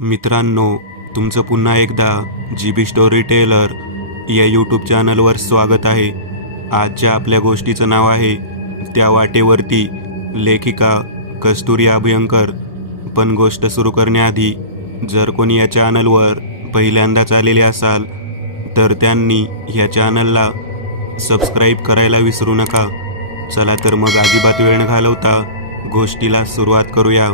मित्रांनो, तुमचं पुन्हा एकदा GB स्टोरी टेलर या यूट्यूब चॅनलवर स्वागत आहे. आजच्या आपल्या गोष्टीचं नाव आहे त्या वाटेवरती, लेखिका कस्तुरी अभयंकर. पण गोष्ट सुरू करण्याआधी जर कोणी या चॅनलवर पहिल्यांदाच आलेले असाल तर त्यांनी ह्या चॅनलला सबस्क्राईब करायला विसरू नका. चला तर मग अजिबात वेळ न घालवता गोष्टीला सुरुवात करूया.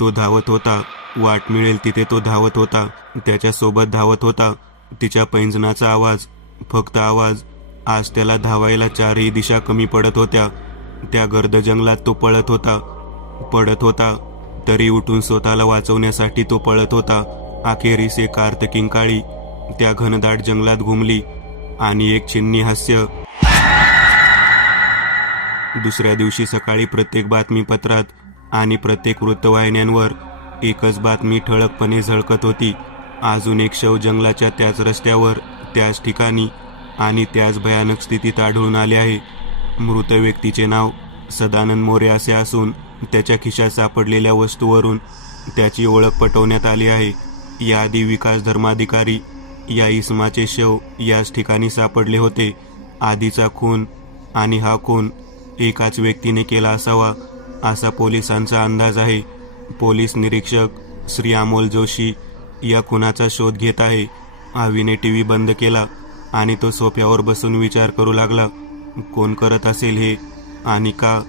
तो धावत होता, वाट मिळेल तिथे तो धावत होता. त्याच्यासोबत धावत होता तिच्या पैंजणाचा आवाज, फक्त आवाज. आज त्याला धावायला चारही दिशा कमी पडत होत्या. त्या गर्द जंगलात तो पडत होता तरी उठून स्वतःला वाचवण्यासाठी तो पळत होता. अखेरीस एक कार्तकीन काळी त्या घनदाट जंगलात घुमली आणि एक चिन्नी हास्य. दुसऱ्या दिवशी सकाळी प्रत्येक बातमीपत्रात आणि प्रत्येक वृत्तवाहिन्यांवर एकच बातमी ठळकपणे झळकत होती. अजून एक शव जंगलाच्या त्याच रस्त्यावर, त्याच ठिकाणी आणि त्याच भयानक स्थितीत आढळून आले आहे. मृत व्यक्तीचे नाव सदानंद मोरे असे असून त्याच्या खिशात सापडलेल्या वस्तूवरून त्याची ओळख पटवण्यात आली आहे. याआधी विकास धर्माधिकारी या इसमाचे शव याच ठिकाणी सापडले होते. आधीचा खून आणि हा खून एकाच व्यक्तीने केला असावा असा पोलिसांचा अंदाज आहे. पोलीस निरीक्षक श्री अमोल जोशी या खुनाचा शोध घेत आहे. आवीने टीव्ही बंद केला आणि तो सोफ्यावर बसून विचार करू लागला. कोण करत असेल हे आणि का?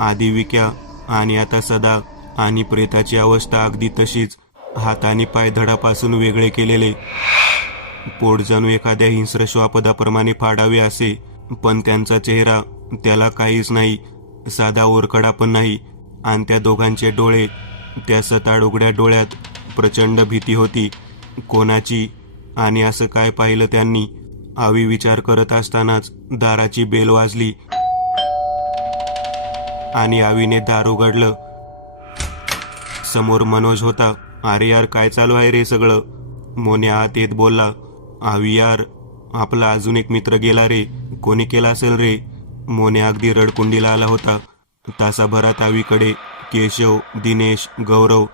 आधी विक्या आणि आता सदा. आणि प्रेताची अवस्था अगदी तशीच, हात आणि पाय धडापासून वेगळे केलेले. पोट जणू एखाद्या हिंस्र श्वापदाप्रमाणे फाडावे असे, पण त्यांचा चेहरा त्याला काहीच नाही, साधा ओरकडा पण नाही. आणि त्या दोघांचे डोळे, त्या सताड उघड्या डोळ्यात प्रचंड भीती होती. कोणाची? आणि असं काय पाहिलं त्यांनी? आवी विचार करत असतानाच दाराची बेल वाजली आणि आवीने दार उघडलं. समोर मनोज होता. अरे यार, काय चालू आहे रे सगळं? मोन्या आत येत बोलला. आवी यार, आपला अजून एक मित्र गेला रे. कोणी केला असेल रे? मोन्या अगदी रडकुंडीला आला होता. तासाभरात आवीकडे केशव, दिनेश, गौरव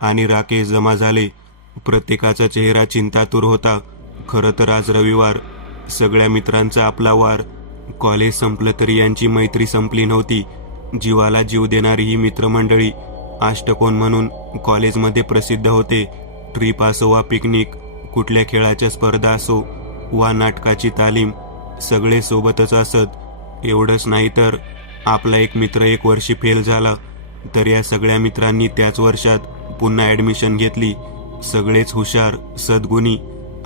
आणि राकेश जमा झाले. प्रत्येकाचा चेहरा चिंतातूर होता. खरं तर आज रविवार, सगळ्या मित्रांचा आपला वार. कॉलेज संपलं तरी यांची मैत्री संपली नव्हती. जीवाला जीव देणारी ही मित्रमंडळी अष्टकोन म्हणून कॉलेजमध्ये प्रसिद्ध होते. ट्रिप असो वा पिकनिक, कुठल्या खेळाच्या स्पर्धा असो वा नाटकाची तालीम, सगळे सोबतच असत. एवढंच नाही तर आपला एक मित्र एक वर्षी फेल झाला तर या सगळ्या मित्रांनी त्याच वर्षात पुन्हा ॲडमिशन घेतली. सगळेच हुशार, सद्गुणी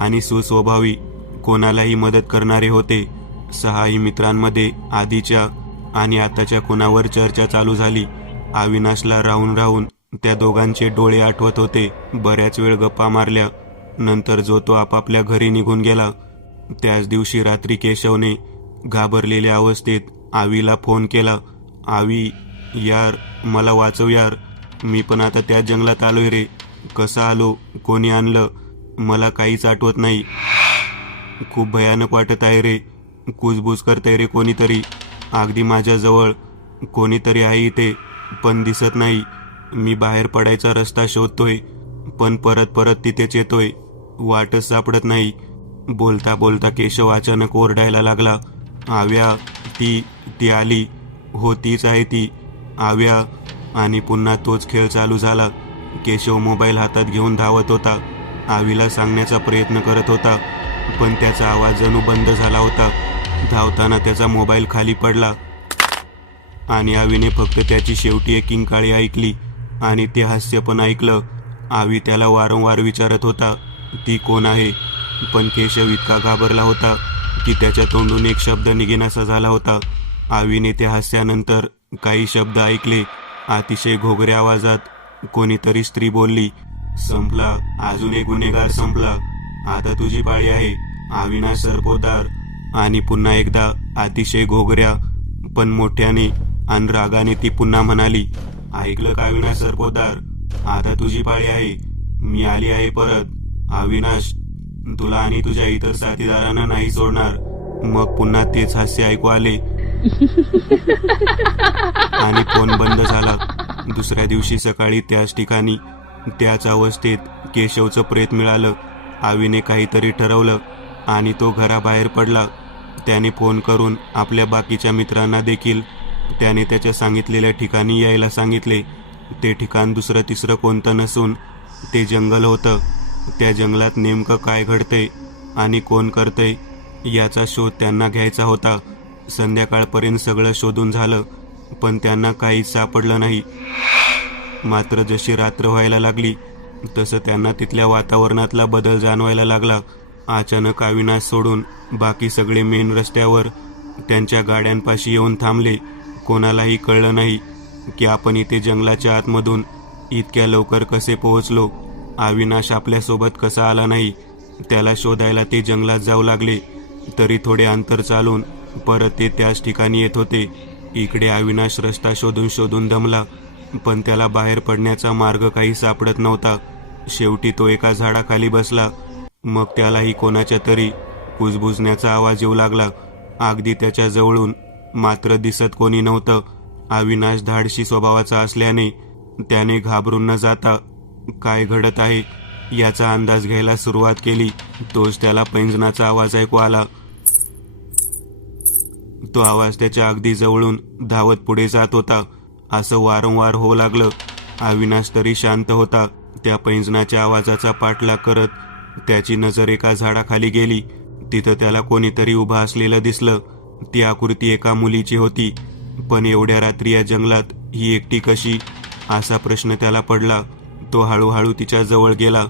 आणि सुस्वभावी, कोणालाही मदत करणारे होते. सहाही मित्रांमध्ये आधीच्या आणि आताच्या खुनावर चर्चा चालू झाली. अविनाशला राहून राहून त्या दोघांचे डोळे आठवत होते. बऱ्याच वेळ गप्पा मारल्या नंतर जो तो आपापल्या घरी निघून गेला. त्याच दिवशी रात्री केशवने घाबरलेल्या अवस्थेत आवीला फोन केला. आवी यार, मला वाचव यार, मी पण आता त्या जंगलात आलोय रे. कसं आलो, कोणी आणलं, मला काहीच आठवत नाही. खूप भयानक वाटत आहे रे. कुजबूज करतंय रे कोणीतरी. अगदी माझ्याजवळ कोणीतरी आहे इथे, पण दिसत नाही. मी बाहेर पडायचा रस्ता शोधतोय पण परत परत तिथेच येतोय, वाटच सापडत नाही. बोलता बोलता केशव अचानक ओरडायला लागला. आव्या, ती आली. हो, तीच आहे ती, आव्या. आणि पुन्हा तोच खेळ चालू झाला. केशव मोबाईल हातात घेऊन धावत होता. आवीला सांगण्याचा प्रयत्न करत होता पण त्याचा आवाज जणू बंद झाला होता. धावताना त्याचा मोबाईल खाली पडला आणि आवीने फक्त त्याची शेवटी एक किंकाळी ऐकली आणि ते हास्य पण ऐकलं. आवी त्याला वारंवार विचारत होता, ती कोण आहे? पण केशव इतका घाबरला होता की त्याच्या तोंडून एक शब्द निघेनासा झाला होता. आवीने त्या हास्यानंतर काही शब्द ऐकले. अतिशय घोगऱ्या आवाजात कोणीतरी स्त्री बोलली, संपला, अजून एक गुन्हेगार संपला, आता तुझी पाळी आहे, अविनाश सरपोतदार. आणि पुन्हा एकदा अतिशय घोगऱ्या पण मोठ्याने आणि रागाने ती पुन्हा म्हणाली, ऐकलं का अविनाश सरपोतदार? आता तुझी पाळी आहे. मी आली आहे परत. अविनाश, तुला आणि तुझ्या इतर साथीदारांना नाही सोडणार. मग पुन्हा तेच हास्य ऐकू आले आणि फोन बंद झाला. दुसऱ्या दिवशी सकाळी त्याच ठिकाणी त्याच अवस्थेत केशवचं प्रेत मिळालं. आवीने काहीतरी ठरवलं आणि तो घराबाहेर पडला. त्याने फोन करून आपल्या बाकीच्या मित्रांना देखील त्याने त्याच्या सांगितलेल्या ठिकाणी यायला सांगितले. ते ठिकाण दुसरं तिसरं कोणतं नसून ते जंगल होतं. त्या जंगलात नेमकं काय घडतंय आणि कोण करतंय याचा शोध त्यांना घ्यायचा होता. संध्याकाळपर्यंत सगळं शोधून झालं, पण त्यांना काहीच सापडलं नाही. मात्र जशी रात्र व्हायला लागली तसं त्यांना तिथल्या वातावरणातला बदल जाणवायला लागला. अचानक अविनाश सोडून बाकी सगळे मेन रस्त्यावर त्यांच्या गाड्यांपाशी येऊन थांबले. कोणालाही कळलं नाही की आपण इथे जंगलाच्या आतमधून इतक्या लवकर कसे पोहोचलो. अविनाश आपल्यासोबत कसा आला नाही. त्याला शोधायला ते जंगलात जाऊ लागले. तरी थोडे अंतर चालून परत ते त्याच ठिकाणी येत होते. इकडे अविनाश रस्ता शोधून शोधून दमला, पण त्याला बाहेर पडण्याचा मार्ग काही सापडत नव्हता. शेवटी तो एका झाडाखाली बसला. मग त्यालाही कोणाच्या तरी कुजबुजण्याचा आवाज येऊ लागला, अगदी त्याच्या जवळून. मात्र दिसत कोणी नव्हतं. अविनाश धाडशी स्वभावाचा असल्याने त्याने घाबरून न जाता काय घडत आहे याचा अंदाज घ्यायला सुरुवात केली. तोच त्याला पैंजणाचा आवाज ऐकू आला. तो आवाज त्याच्या अगदी जवळून धावत पुढे जात होता. असं वारंवार होऊ लागलं. अविनाश तरी शांत होता. त्या पैंजणाच्या आवाजाचा पाठलाग करत त्याची नजर एका झाडाखाली गेली. तिथं त्याला कोणीतरी उभं असलेलं दिसलं. ती आकृती एका मुलीची होती. पण एवढ्या रात्री या जंगलात ही एकटी कशी, असा प्रश्न त्याला पडला. तो हळूहळू तिच्या जवळ गेला.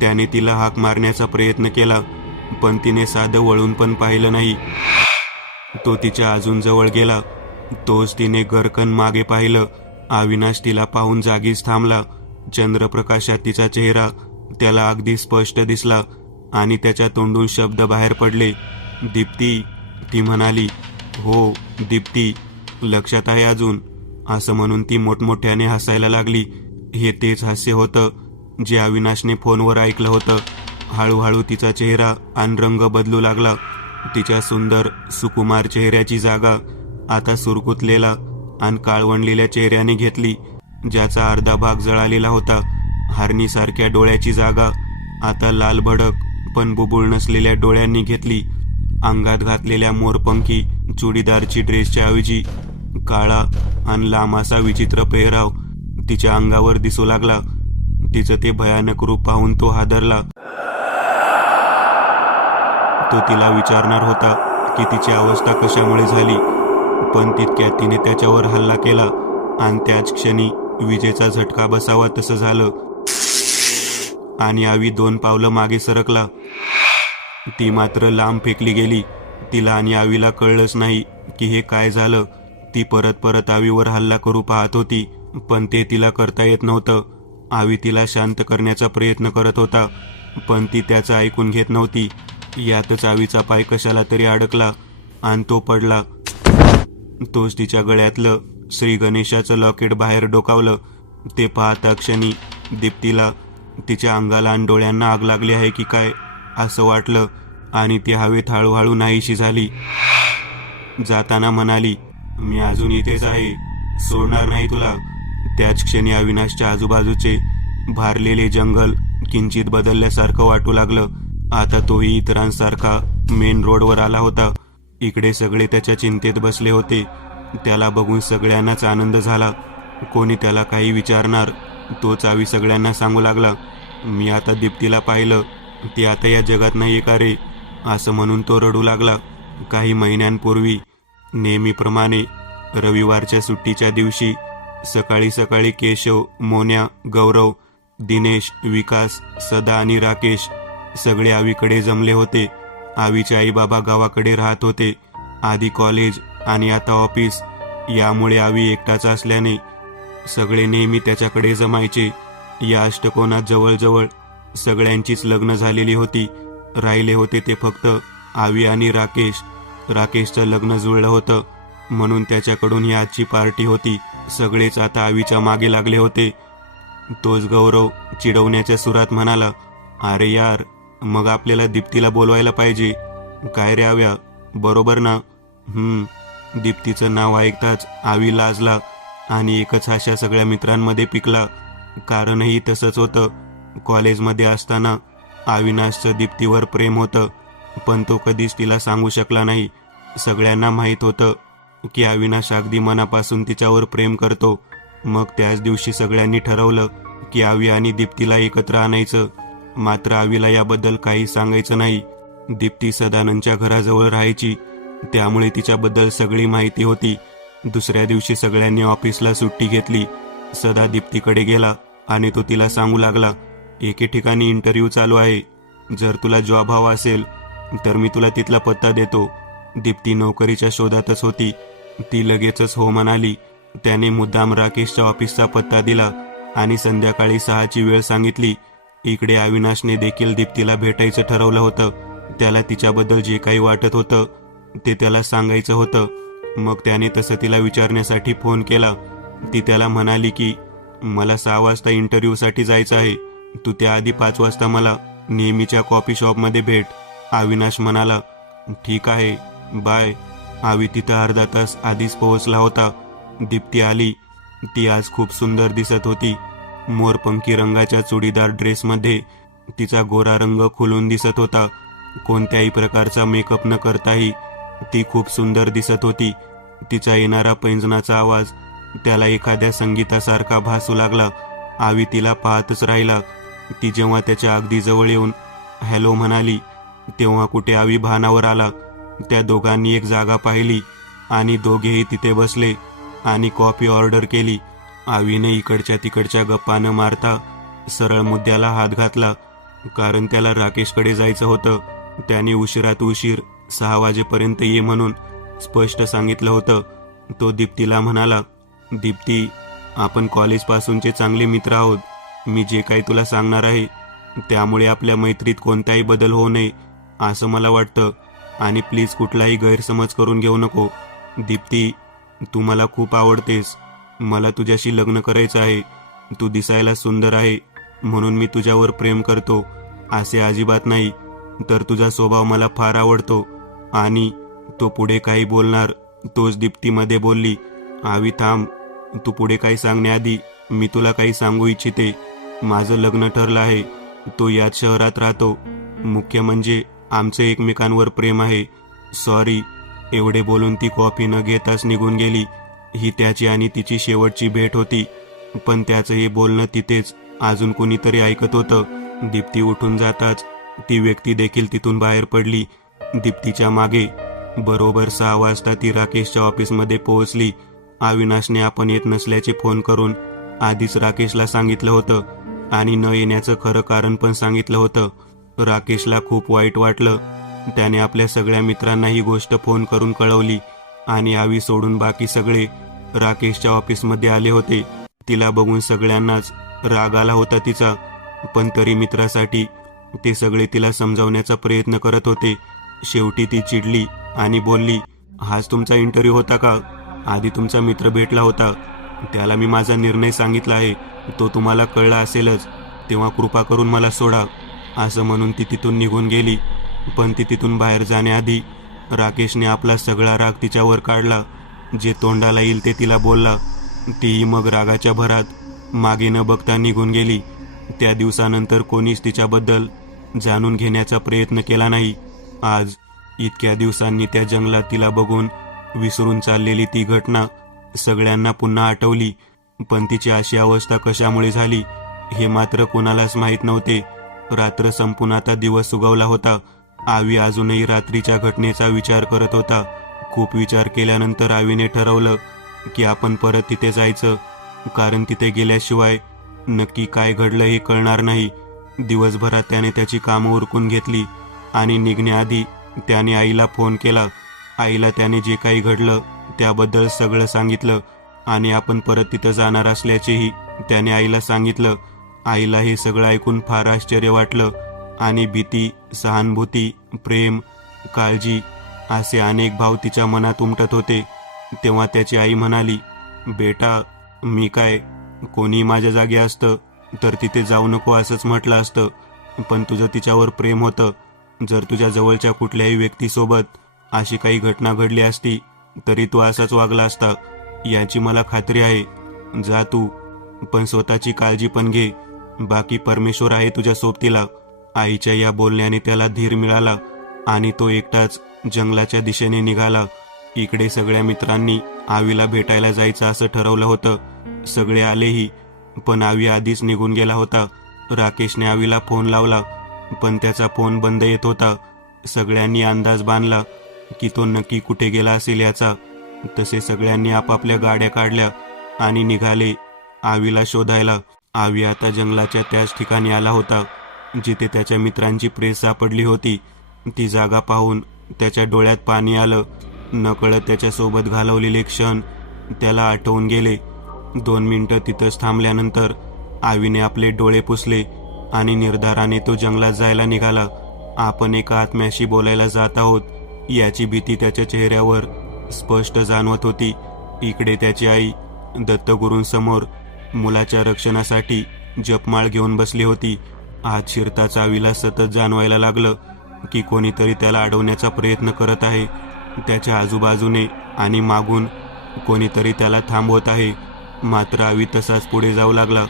त्याने तिला हाक मारण्याचा प्रयत्न केला, पण तिने साधं वळून पण पाहिलं नाही. तो तिच्या अजून जवळ गेला. तोच तिने गरकन मागे पाहिलं. अविनाश तिला पाहून जागीच थांबला. चंद्रप्रकाशात तिचा चेहरा त्याला अगदी स्पष्ट दिसला आणि त्याच्या तोंडून शब्द बाहेर पडले. दीप्ती, ती म्हणाली. हो दीप्ती, लक्षात आहे अजून, असं म्हणून ती मोठमोठ्याने हसायला लागली. हे तेच हास्य होतं जे अविनाशने फोनवर ऐकलं होतं. हळूहळू तिचा चेहरा आणि रंग बदलू लागला. तिच्या सुंदर सुकुमार चेहऱ्याची जागा आता सुरकुतलेला आणि काळवंडलेल्या चेहऱ्याने घेतली, ज्याचा अर्धा भाग जळालेला होता. हरणीसारख्या डोळ्याची जागा आता लाल भडक पण बुबुळ नसलेल्या डोळ्यांनी घेतली. अंगात घातलेल्या मोरपंखी चुडीदारची ड्रेसच्या ऐवजी काळा आणि लांब असा विचित्र पेहराव तिच्या अंगावर दिसू लागला. तिचं ते भयानक रूप पाहून तो हादरला. तो तिला विचारणार होता की तिची अवस्था कशामुळे झाली, पण तितक्यात तिने त्याच्यावर हल्ला केला आणि त्याच क्षणी विजेचा झटका बसावा तसं झालं आणि आवी 2 पावलं मागे सरकला. ती मात्र लांब फेकली गेली. तिला आणि आवीला कळलंच नाही की हे काय झालं. ती परत परत आवीवर हल्ला करू पाहत होती, पण ते तिला करता येत नव्हतं. आवी तिला शांत करण्याचा प्रयत्न करत होता, पण ती त्याचं ऐकून घेत नव्हती. यातच आवीचा पाय कशाला तरी अडकला आणि तो पडला. तोच तिच्या गळ्यातलं श्री गणेशाचं लॉकेट बाहेर डोकावलं. ते पाहता क्षणी दीप्तीला तिच्या अंगाला आणि डोळ्यांना आग लागली आहे की काय असं वाटलं आणि ती हवेत हळूहळू नाहीशी झाली. जाताना म्हणाली, मी अजून इथेच आहे, सोडणार नाही तुला. त्याच क्षणी अविनाशच्या आजूबाजूचे भारलेले जंगल किंचित बदलल्यासारखं वाटू लागलं. आता तोही इतरांसारखा मेन रोडवर आला होता. इकडे सगळे त्याच्या चिंतेत बसले होते. त्याला बघून सगळ्यांनाच आनंद झाला. कोणी त्याला काही विचारणार, तोच आवी सगळ्यांना सांगू लागला, मी आता दीप्तीला पाहिलं, ती आता या जगात नाही का रे, असं म्हणून तो रडू लागला. काही महिन्यांपूर्वी नेहमीप्रमाणे रविवारच्या सुट्टीच्या दिवशी सकाळी सकाळी केशव, मोन्या, गौरव, दिनेश, विकास, सदा आणि राकेश सगळे आवीकडे जमले होते. आवीचे आई बाबा गावाकडे राहत होते. आधी कॉलेज आणि आता ऑफिस, यामुळे आवी एकटाच असल्याने सगळे नेहमी त्याच्याकडे जमायचे. या अष्टकोनात जवळजवळ सगळ्यांचीच लग्न झालेली होती. राहिले होते ते फक्त आवी आणि राकेश. राकेशचं लग्न जुळलं होतं म्हणून त्याच्याकडून ही आजची पार्टी होती. सगळेच आता आवीच्या मागे लागले होते. तोच गौरव चिडवण्याच्या सुरात म्हणाला, अरे यार, मग आपल्याला दीप्तीला बोलवायला पाहिजे. काय रे आव्या, बरोबर ना? दीप्तीचं नाव ऐकताच आवी लाजला आणि एकच हास्या सगळ्या मित्रांमध्ये पिकला. कारणही तसंच होतं. कॉलेजमध्ये असताना अविनाशचं दीप्तीवर प्रेम होतं, पण तो कधीच तिला सांगू शकला नाही. सगळ्यांना माहीत होतं की अविनाश अगदी मनापासून तिच्यावर प्रेम करतो. मग त्याच दिवशी सगळ्यांनी ठरवलं की आवी आणि दीप्तीला एकत्र आणायचं. मात्र आवीला याबद्दल काही सांगायचं नाही. दीप्ती सदानंदच्या घराजवळ राहायची, त्यामुळे तिच्याबद्दल सगळी माहिती होती. दुसऱ्या दिवशी सगळ्यांनी ऑफिसला सुट्टी घेतली. सदा दीप्तीकडे गेला आणि तो तिला सांगू लागला, एके ठिकाणी इंटरव्ह्यू चालू आहे. जर तुला जॉब हवा असेल तर मी तुला तिथला पत्ता देतो. दीप्ती नोकरीच्या शोधातच होती. ती लगेचच हो म्हणाली. त्याने मुद्दाम राकेशच्या ऑफिसचा पत्ता दिला आणि संध्याकाळी 6ची वेळ सांगितली. इकडे अविनाशने देखील दीप्तीला भेटायचं ठरवलं होतं. त्याला तिच्याबद्दल जे काही वाटत होतं ते त्याला सांगायचं होतं. मग त्याने तसं तिला विचारण्यासाठी फोन केला. ती त्याला म्हणाली की मला 6 वाजता इंटरव्ह्यूसाठी जायचं आहे. तू त्याआधी 5 वाजता मला नेहमीच्या कॉफी शॉपमध्ये भेट. अविनाश म्हणाला, ठीक आहे, बाय. आवी तिथं अर्धा तास आधीच पोहोचला होता. दीप्ती आली. ती आज खूप सुंदर दिसत होती. मोरपंखी रंगाच्या चुडीदार ड्रेसमध्ये तिचा गोरा रंग खुलून दिसत होता. कोणत्याही प्रकारचा मेकअप न करताही ती खूप सुंदर दिसत होती. तिचा येणारा पैंजणाचा आवाज त्याला एखाद्या संगीतासारखा भासू लागला. आवी तिला पाहतच राहिला. ती जेव्हा त्याच्या अगदी जवळ येऊन हॅलो म्हणाली तेव्हा कुठे आवी भानावर आला. त्या दोघांनी एक जागा पाहिली आणि दोघेही तिथे बसले आणि कॉफी ऑर्डर केली. आवीने इकडच्या तिकडच्या गप्पा न मारता सरळ मुद्द्याला हात घातला. कारण त्याला राकेशकडे जायचं होतं. त्याने उशिरात उशीर 6 वाजेपर्यंत ये म्हणून स्पष्ट सांगितलं होतं. तो दीप्तीला म्हणाला, दीप्ती, आपण कॉलेजपासूनचे चांगले मित्र आहोत. मी जे काही तुला सांगणार आहे त्यामुळे आपल्या मैत्रीत कोणताही बदल होऊ नये असं मला वाटतं. आणि प्लीज कुठलाही गैरसमज करून घेऊ नको. दीप्ती, तू मला खूप आवडतेस. मला तुझ्याशी लग्न करायचं आहे. तू दिसायला सुंदर आहे म्हणून मी तुझ्यावर प्रेम करतो असे अजिबात नाही. तर तुझा स्वभाव मला फार आवडतो. आणि तो पुढे काही बोलणार तोच दीप्तीमध्ये बोलली, आवी थांब. तू पुढे काही सांगण्याआधी मी तुला काही सांगू इच्छिते. माझं लग्न ठरलं आहे. तो याच शहरात राहतो. मुख्य म्हणजे आमचं एकमेकांवर प्रेम आहे. सॉरी. एवढे बोलून ती कॉफी न घेताच निघून गेली. ही त्याची आणि तिची शेवटची भेट होती. पण त्याचं हे बोलणं तिथेच अजून कोणीतरी ऐकत होतं. दीप्ती उठून जाताच ती व्यक्ती देखील तिथून बाहेर पडली. दीप्तीच्या मागे बरोबर 6 वाजता ती राकेशच्या ऑफिसमध्ये पोहोचली. अविनाशने आपण येत नसल्याचे फोन करून आधीच राकेशला सांगितलं होतं आणि न येण्याचं खरं कारण पण सांगितलं होतं. राकेशला खूप वाईट वाटलं. त्याने आपल्या सगळ्या मित्रांना ही गोष्ट फोन करून कळवली आणि आवी सोडून बाकी सगळे राकेशच्या ऑफिसमध्ये आले होते. तिला बघून सगळ्यांनाच राग आला होता तिचा. पण तरी मित्रासाठी ते सगळे तिला समजावण्याचा प्रयत्न करत होते. शेवटी ती चिडली आणि बोलली, हाच तुमचा इंटरव्ह्यू होता का? आधी तुमचा मित्र भेटला होता. त्याला मी माझा निर्णय सांगितला आहे. तो तुम्हाला कळला असेलच. तेव्हा कृपा करून मला सोडा. असं म्हणून ती तिथून निघून गेली. पण ती तिथून बाहेर जाण्याआधी राकेशने आपला सगळा राग तिच्यावर काढला. जे तोंडाला येईल ते तिला बोलला. तीही मग रागाच्या भरात मागे न बघता निघून गेली. त्या दिवसानंतर कोणीच तिच्याबद्दल जाणून घेण्याचा प्रयत्न केला नाही. आज इतक्या दिवसांनी त्या जंगलात तिला बघून विसरून चाललेली ती घटना सगळ्यांना पुन्हा आठवली. पण तिची अशी अवस्था कशामुळे झाली हे मात्र कोणालाच माहीत नव्हते. रात्र संपून आता दिवस उगवला होता. आवी अजूनही रात्रीच्या घटनेचा विचार करत होता. खूप विचार केल्यानंतर आवीने ठरवलं की आपण परत तिथे जायचं. कारण तिथे गेल्याशिवाय नक्की काय घडलं हे कळणार नाही. दिवसभरात त्याने त्याची कामं उरकून घेतली आणि निघण्याआधी त्याने आईला फोन केला. आईला त्याने जे काही घडलं त्याबद्दल सगळं सांगितलं आणि आपण परत तिथं जाणार असल्याचेही त्याने आईला सांगितलं. आईला हे सगळं ऐकून फार आश्चर्य वाटलं आणि भीती, सहानुभूती, प्रेम, काळजी असे अनेक भाव तिच्या मनात उमटत होते. तेव्हा त्याची आई म्हणाली, बेटा, मी काय, कोणी माझ्या जागी असतं तर तिथे जाऊ नको असंच म्हटलं असतं, पण तुझं तिच्यावर प्रेम होतं. जर तुझ्या जवळच्या कुठल्याही व्यक्तीसोबत अशी काही घटना घडली असती तरी तू असाच वागला असता, याची मला खात्री आहे. जा तू, पण स्वतःची काळजी पण घे. बाकी परमेश्वर आहे तुझ्या सोबतीला. आईच्या या बोलण्याने त्याला धीर मिळाला आणि तो एकटाच जंगलाच्या दिशेने निघाला. इकडे सगळ्या मित्रांनी आवीला भेटायला जायचं असं ठरवलं होतं. सगळे आलेही, पण आवी आधीच निघून गेला होता. राकेशने आवीला फोन लावला, पण त्याचा फोन बंद येत होता. सगळ्यांनी अंदाज बांधला की तो नक्की कुठे गेला असेल याचा. तसे सगळ्यांनी आपापल्या गाड्या काढल्या आणि निघाले आवीला शोधायला. आवी आता जंगलाच्या त्याच ठिकाणी आला होता जिथे त्याच्या मित्रांची प्रेस सापडली होती. ती जागा पाहून त्याच्या डोळ्यात पाणी आलं. नकळत त्याच्यासोबत घालवलेले क्षण त्याला आठवून गेले. 2 मिनिटं तिथंच थांबल्यानंतर आवीने आपले डोळे पुसले आणि निर्धाराने तो जंगलात जायला निघाला. आपण एका आत्म्याशी बोलायला जात आहोत याची भीती त्याच्या चेहऱ्यावर स्पष्ट जाणवत होती. इकडे त्याची आई दत्तगुरूंसमोर मुलाच्या रक्षणासाठी जपमाळ घेऊन बसली होती. आत शिरताच आवीला सतत जाणवायला लागलं की कोणीतरी त्याला अडवण्याचा प्रयत्न करत आहे. त्याच्या आजूबाजूने आणि मागून कोणीतरी त्याला थांबवत आहे. मात्र आवी तसाच पुढे जाऊ लागला.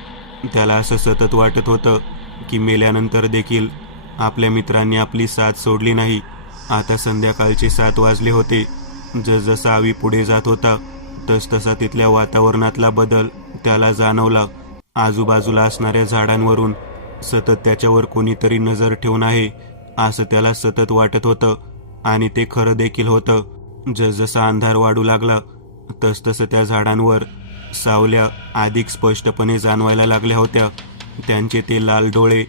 त्याला असं सतत वाटत होतं की मेल्यानंतर देखील आपल्या मित्रांनी आपली साथ सोडली नाही. आता संध्याकाळचे 7 वाजले होते. जसजसा आवी पुढे जात होता तसतसा तिथल्या वातावरणातला बदल त्याला जाणवला. आजूबाजूला असणाऱ्या झाडांवरून सतत त्याच्यावर कोणीतरी नजर ठेवून आहे असं त्याला सतत वाटत होतं आणि ते खरं देखील होतं. जसजसा अंधार वाढू लागला तसतसं त्या झाडांवर सावल्या अधिक स्पष्टपणे जाणवायला लागल्या होत्या. त्यांचे ते लाल डोळे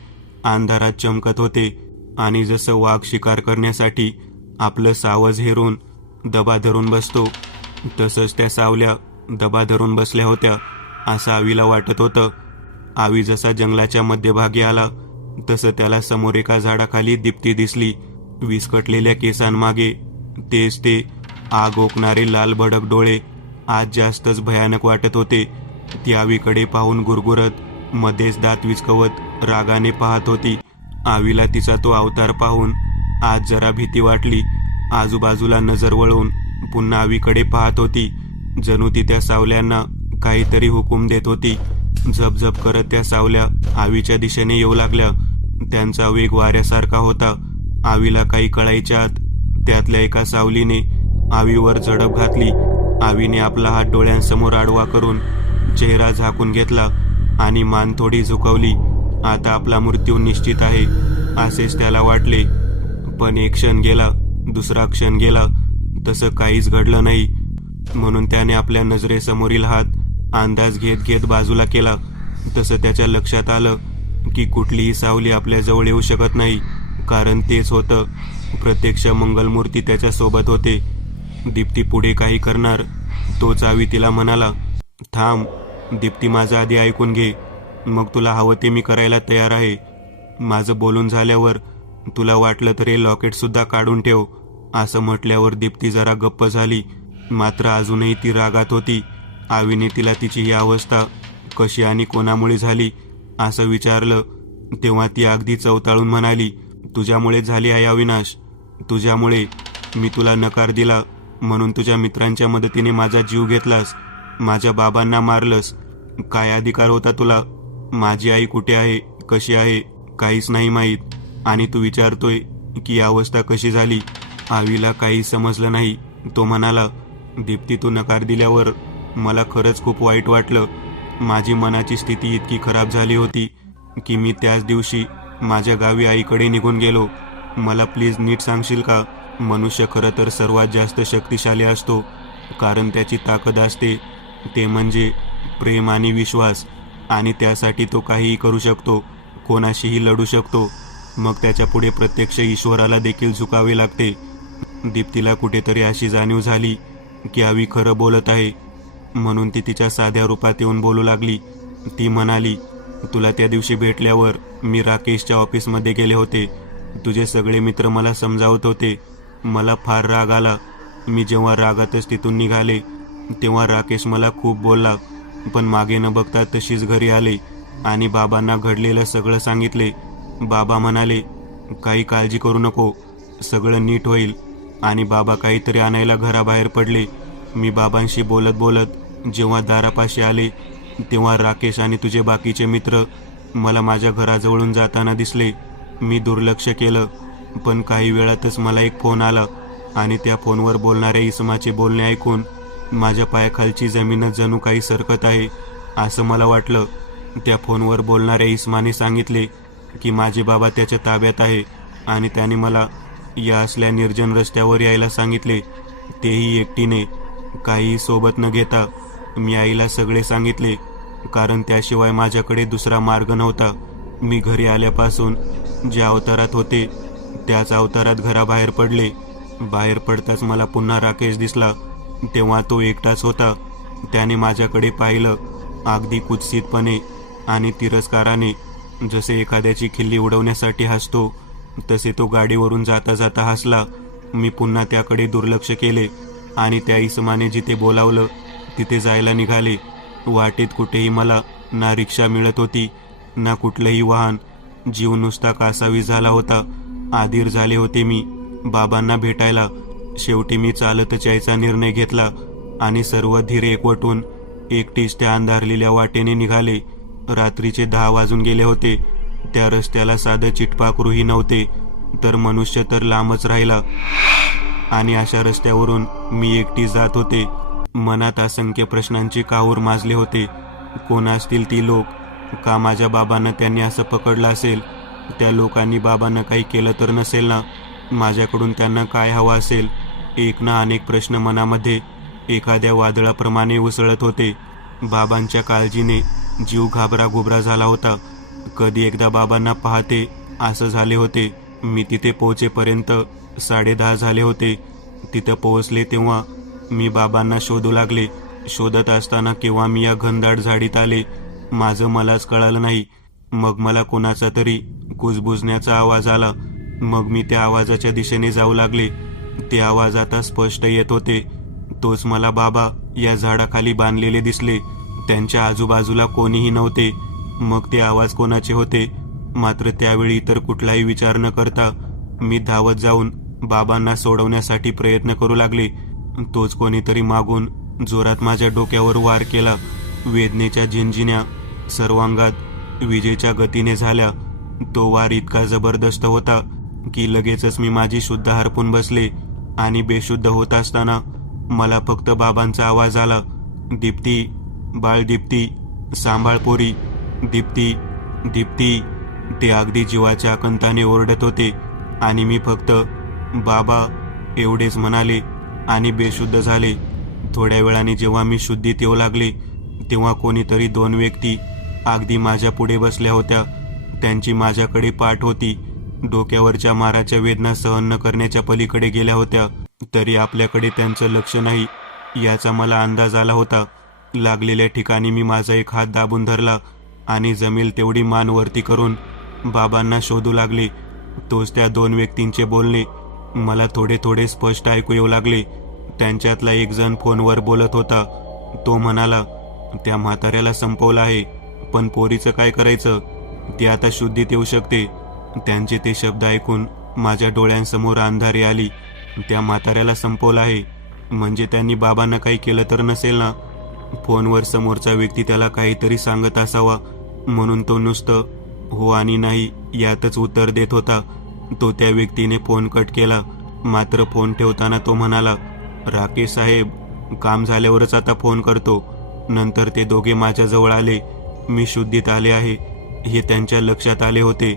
अंधारात चमकत होते आणि जसं वाघ शिकार करण्यासाठी आपलं सावज हेरून दबा धरून बसतो तसंच त्या सावल्या दबा धरून बसल्या होत्या असं आवीला वाटत होतं. आवी जसा जंगलाच्या मध्यभागी आला तसं त्याला समोर एका झाडाखाली दीप्ती दिसली. विस्कटलेल्या केसांमागे तेच ते आग ओकणारे लाल भडक डोळे आज जास्तच भयानक वाटत होते. ती आवीकडे पाहून गुरगुरत मध्येच दात विचकवत रागाने पाहत होती. आवीला तिचा तो अवतार पाहून आज जरा भीती वाटली. आजूबाजूला नजर वळवून पुन्हा आवीकडे पाहत होती. जणू ती त्या सावल्यांना काहीतरी हुकूम देत होती. झपझप करत त्या सावल्या आवीच्या दिशेने येऊ लागल्या. त्यांचा वेग वाऱ्यासारखा होता. आवीला काही कळायच्या आत त्यातल्या एका सावलीने आवीवर झडप घातली. आवीने आपला हात डोळ्यांसमोर आडवा करून चेहरा झाकून घेतला आणि मान थोडी झुकवली. आता आपला मृत्यू निश्चित आहे असेच त्याला वाटले. पण एक क्षण गेला, दुसरा क्षण गेला, तसं काहीच घडलं नाही. म्हणून त्याने आपल्या नजरेसमोरील हात अंदाज घेत घेत बाजूला केला. तसं त्याच्या लक्षात आलं की कुठलीही सावली आपल्याजवळ येऊ शकत नाही, कारण तेच होतं. प्रत्यक्ष मंगलमूर्ती त्याच्यासोबत होते. दीप्ती पुढे काही करणार तोच आवी तिला म्हणाला, थांब दीप्ती, माझं आधी ऐकून घे, मग तुला हवं ते मी करायला तयार आहे. माझं बोलून झाल्यावर तुला वाटलं तर हे लॉकेटसुद्धा काढून ठेव. असं म्हटल्यावर दीप्ती जरा गप्प झाली. मात्र अजूनही ती रागात होती. आवीने तिला तिची ही अवस्था कशी आणि कोणामुळे झाली असं विचारलं तेव्हा ती अगदी चवताळून म्हणाली, तुझ्यामुळे झाली आहे अविनाश. तुझ्यामुळे. मी तुला नकार दिला म्हणून तुझ्या मित्रांच्या मदतीने माझा जीव घेतलास. माझ्या बाबांना मारलंस. काय अधिकार होता तुला? माझी आई कुठे आहे, कशी आहे, काहीच नाही माहीत. आणि तू विचारतोय की ही अवस्था कशी झाली? आवीला काही समजलं नाही. तो म्हणाला, दीप्ती, तू नकार दिल्यावर मला खरंच खूप वाईट वाटलं. माझी मनाची स्थिती इतकी खराब झाली होती की मी त्याच दिवशी माझ्या गावी आईकडे निघून गेलो. मला प्लीज नीट सांगशील का? मनुष्य खरं तर सर्वात जास्त शक्तिशाली असतो, कारण त्याची ताकद असते ते म्हणजे प्रेम आणि विश्वास. आणि त्यासाठी तो काहीही करू शकतो, कोणाशीही लढू शकतो. मग त्याच्या पुढे प्रत्यक्ष ईश्वराला देखील झुकावे लागते. दीप्तीला कुठेतरी अशी जाणीव झाली की आवी खरं बोलत आहे. म्हणून ती तिच्या साध्या रूपात येऊन बोलू लागली. ती म्हणाली, तुला त्या दिवशी भेटल्यावर मी राकेशच्या ऑफिसमध्ये गेले होते. तुझे सगळे मित्र मला समजावत होते. मला फार राग आला. मी जेव्हा रागातच तिथून निघाले तेव्हा राकेश मला खूप बोलला, पण मागे न बघता तशीच घरी आले. आणि बाबांना घडलेलं सगळं सांगितले. बाबा म्हणाले, काही काळजी करू नको, सगळं नीट होईल. आणि बाबा काहीतरी आणायला घराबाहेर पडले. मी बाबांशी बोलत बोलत जेव्हा दारापाशी आले तेव्हा राकेश आणि तुझे बाकीचे मित्र मला माझ्या घराजवळून जाताना दिसले. मी दुर्लक्ष केलं, पण काही वेळातच मला एक फोन आला आणि त्या फोनवर बोलणाऱ्या इसमाचे बोलणे ऐकून माझ्या पायाखालची जमीनच जणू काही सरकत आहे असं मला वाटलं. त्या फोनवर बोलणाऱ्या इसमाने सांगितले की माझे बाबा त्याच्या ताब्यात आहे आणि त्याने मला या असल्या निर्जन रस्त्यावर यायला सांगितले, तेही एकटीने, काही सोबत न घेता. मी आईला सगळे सांगितले, कारण त्याशिवाय माझ्याकडे दुसरा मार्ग नव्हता. मी घरी आल्यापासून ज्या अवतारात होते त्याच अवतारात घराबाहेर पडले. बाहेर पडताच मला पुन्हा राकेश दिसला. तेव्हा तो एकटाच होता. त्याने माझ्याकडे पाहिलं, अगदी कुत्सितपणे आणि तिरस्काराने, जसे एखाद्याची खिल्ली उडवण्यासाठी हसतो तसे तो गाडीवरून जाता जाता हसला. मी पुन्हा त्याकडे दुर्लक्ष केले आणि त्या इसमाने जिथे बोलावलं तिथे जायला निघाले. वाटेत कुठेही मला ना रिक्षा मिळत होती ना कुठलंही वाहन. जीव नुसता कासावी झाला होता. आधीर झाले होते मी बाबांना भेटायला. शेवटी मी चालतच यायचा निर्णय घेतला आणि सर्व धीर एकवटून एकटीच त्या अंधारलेल्या वाटेने निघाले. रात्रीचे 10 वाजून गेले होते. त्या रस्त्याला साधं चिटपाखरूही नव्हते, तर मनुष्य तर लांबच राहिला. आणि अशा रस्त्यावरून मी एकटी जात होते. मनात असंख्य प्रश्नांचे काहूर माजले होते. कोण असतील ती लोक? का माझ्या बाबांना त्यांनी असं पकडलं असेल? त्या लोकांनी बाबांना काही केलं तर नसेल ना? माझ्याकडून त्यांना काय हवं असेल? एक ना अनेक प्रश्न मनामध्ये एखाद्या वादळाप्रमाणे उसळत होते. बाबांच्या काळजीने जीव घाबराघुबरा झाला होता. कधी एकदा बाबांना पाहते असं झाले होते. मी तिथे पोहोचेपर्यंत 10:30 झाले होते. तिथं पोहोचले तेव्हा मी बाबांना शोधू लागले. शोधत असताना केव्हा मी या घनदाट झाडीत आले माझं मलाच कळालं नाही. मग मला कोणाचा तरी कुजबुजण्याचा आवाज आला. मग मी त्या आवाजाच्या दिशेने जाऊ लागले. ते आवाज आता स्पष्ट येत होते. तोच मला बाबा या झाडाखाली बांधलेले दिसले. त्यांच्या आजूबाजूला कोणीही नव्हते. मग ते आवाज कोणाचे होते? मात्र त्यावेळी इतर कुठलाही विचार न करता मी धावत जाऊन बाबांना सोडवण्यासाठी प्रयत्न करू लागले. तोच कोणीतरी मागून जोरात माझ्या डोक्यावर वार केला. वेदनेच्या झिंझिण्या सर्वांगात विजेच्या गतीने झाल्या. तो वार इतका जबरदस्त होता की लगेचच मी माझी शुद्ध हरपून बसले आणि बेशुद्ध होत असताना मला फक्त बाबांचा आवाज आला, दीप्ती, बाळ दीप्ती, सांभाळ पोरी, दीप्ती, दीप्ती. ते अगदी जीवाच्या आकंताने ओरडत होते आणि मी फक्त बाबा एवढेच म्हणाले आणि बेशुद्ध झाले. थोड्या वेळाने जेव्हा मी शुद्धीत येऊ लागले तेव्हा कोणीतरी 2 व्यक्ती अगदी माझ्या पुढे बसल्या होत्या. त्यांची माझ्याकडे पाठ होती. डोक्यावरच्या माराच्या वेदना सहन न करण्याच्या पलीकडे गेल्या होत्या. तरी आपल्याकडे त्यांचं लक्ष नाही याचा मला अंदाज आला होता. लागलेल्या ठिकाणी मी माझा एक हात दाबून धरला आणि जमेल तेवढी मान वरती करून बाबांना शोधू लागले. तोच त्या 2 व्यक्तींचे बोलणे मला थोडे थोडे स्पष्ट ऐकू येऊ लागले. त्यांच्यातला एक जण फोनवर बोलत होता. तो म्हणाला, त्या म्हाताऱ्याला संपवलं आहे, पण पोरीचं काय करायचं? ती आता शुद्धीत येऊ शकते. त्यांचे ते शब्द ऐकून माझ्या डोळ्यांसमोर अंधारी आली. त्या म्हाताऱ्याला संपवलं आहे म्हणजे त्यांनी बाबांना काही केलं तर नसेल ना? फोनवर समोरचा व्यक्ती त्याला काहीतरी सांगत असावा म्हणून तो नुसतं हो आणि नाही यातच उत्तर देत होता. तो त्या व्यक्तीने फोन कट केला. मात्र फोन ठेवताना तो म्हणाला, राकेश साहेब, काम झाल्यावरच आता फोन करतो. नंतर ते दोघे माझ्याजवळ आले. मी शुद्धीत आले आहे हे त्यांच्या लक्षात आले होते.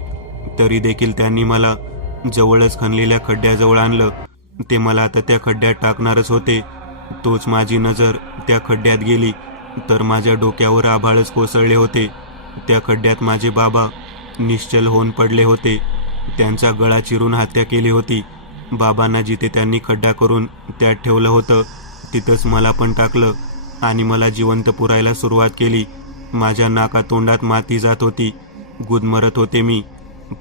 तरी देखील त्यांनी मला जवळच खणलेल्या खड्ड्याजवळ आणलं. ते मला आता त्या खड्ड्यात टाकणारच होते. तोच माझी नजर त्या खड्ड्यात गेली तर माझ्या डोक्यावर आभाळच कोसळले होते. त्या खड्ड्यात माझे बाबा निश्चल होऊन पडले होते. त्यांचा गळा चिरून हत्या केली होती. बाबांना जिथे त्यांनी खड्डा करून त्यात ठेवलं होतं तिथंच मला पण टाकलं आणि मला जिवंत पुरायला सुरुवात केली. माझ्या नाकातोंडात माती जात होती. गुदमरत होते मी.